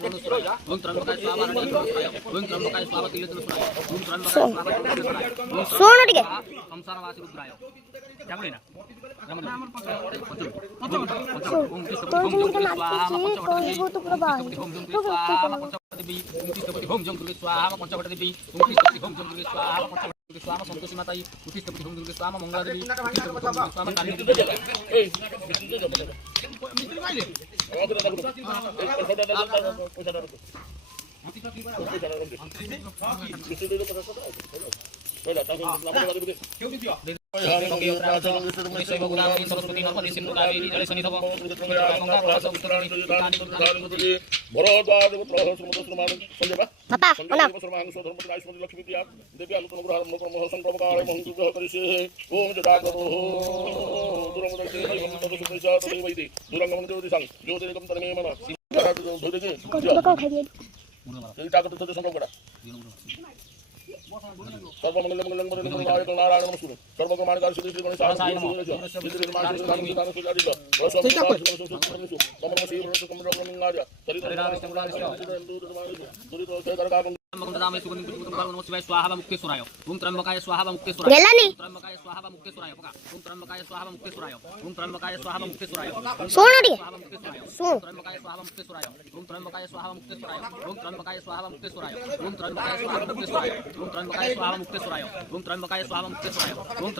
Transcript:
ओम त्र्यंबकाय स्वाहा ओम त्र्यंबकाय स्वाहा तिलतनुसराय ओम त्र्यंबकाय स्वाहा सोन टिके संसारवासी रुद्राय त्यामुळे ना ओम जम दुर्गे स्वाहा पंचवट देवी ओम जम दुर्गे स्वाहा पंचवट स्वाहा संतोषी माताई उत्तिष्ठपति ओम दुर्गे स्वाहा मंगला देवी स्वाहा काली सरस्वती नर्मदे सिंधु कावेरी जले सन्निधौ शिवाय स्वाहा मुक्तेश्वराय ओम त्र्यंबकाय स्वाहा मुक्तेश्वराय त्र्यंबकाय स्वाहा मुक्तेश्वराय बघा ओम त्र्यंबकाय स्वाहा मुक्तेश्वराय ओम त्र्यंबकाय स्वाहा मुक्तेश्वराय सोन टिके त्र्यंबकाय स्वाहा मुक्तेश्वराय ओम त्र्यंबकाय स्वाहा मुक्तेश्वराय ओम त्र्यंबकाय स्वाहा मुक्तेश्वराय ओम त्र्यंबकाय स्वाहा मुक्तेश्वराय ओम त्र्यंबकाय स्वाहा मुक्तेश्वराय ओम त्र्यंबकाय स्वाहा मुक्तेश्वराय ओम